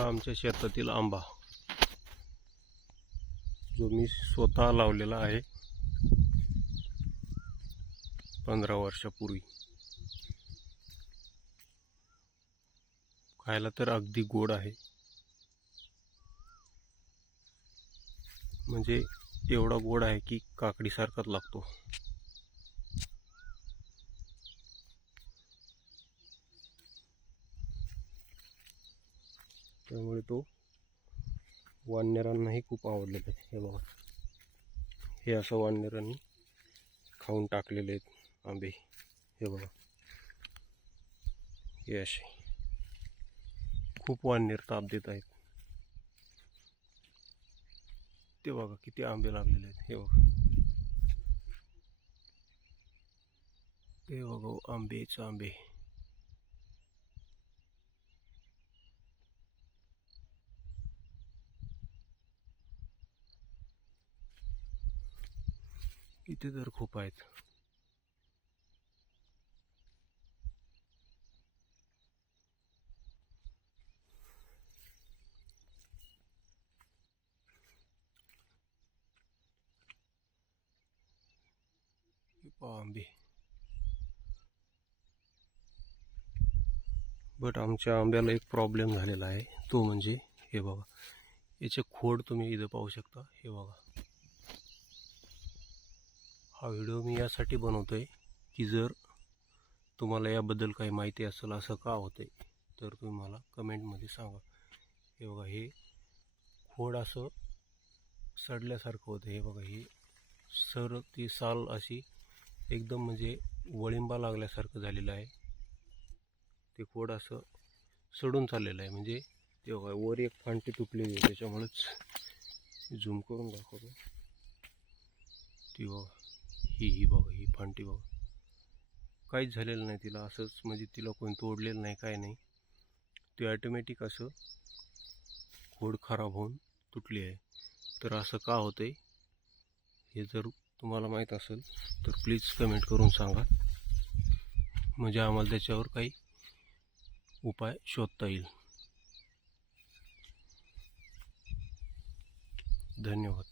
हा आमच्या शेतातील आंबा. जो मी स्वतः लावलेला आहे. पंधरा वर्षापूर्वी. खायला तर अगदी गोड आहे. म्हणजे एवढा गोड आहे की काकडीसारखाच लागतो. त्यामुळे तो वानरांनाही खूप आवडलेला आहे हे बघा. हे असं वानरांनी खाऊन टाकलेले आहेत आंबे. हे बघा. हे असे. खूप वानर ताप देत आहेत. ते बघा किती आंबे लागलेले आहेत. हे बघा. ते बघा आंबेच आंबे. इथे तर खूप आहेत. आंबे. बट आमच्या आंब्याला एक प्रॉब्लेम झालेला आहे. तो म्हणजे हे बघा. याचे खोड तुम्ही इथं पाहू शकता. हे बघा. हा व्हिडिओ मी यासाठी बनवतो आहे की जर तुम्हाला याबद्दल काही माहिती असेल असं का होतं आहे तर तुम्ही मला कमेंटमध्ये सांगा. हे बघा हे खोड असं सडल्यासारखं होतं. हे बघा हे सर ती साल अशी एकदम म्हणजे वळिंबा लागल्यासारखं झालेलं आहे. ते खोड असं सडून चाललेलं आहे. म्हणजे ते बघा वर एक फांटी तुटलेली आहे त्याच्यामुळेच झूम करून दाखवतो ती बघा. ही ही बघा ही फांटी बघा. काहीच झालेलं नाही तिला असंच म्हणजे तिला कोणी तोडलेलं नाही काय नाही. ते ॲटोमॅटिक असं खोड खराब होऊन तुटली आहे. तर असं का होतंय? हे जर तुम्हाला माहीत असेल तर प्लीज कमेंट करून सांगा. म्हणजे आम्हाला त्याच्यावर काही उपाय शोधता येईल. धन्यवाद.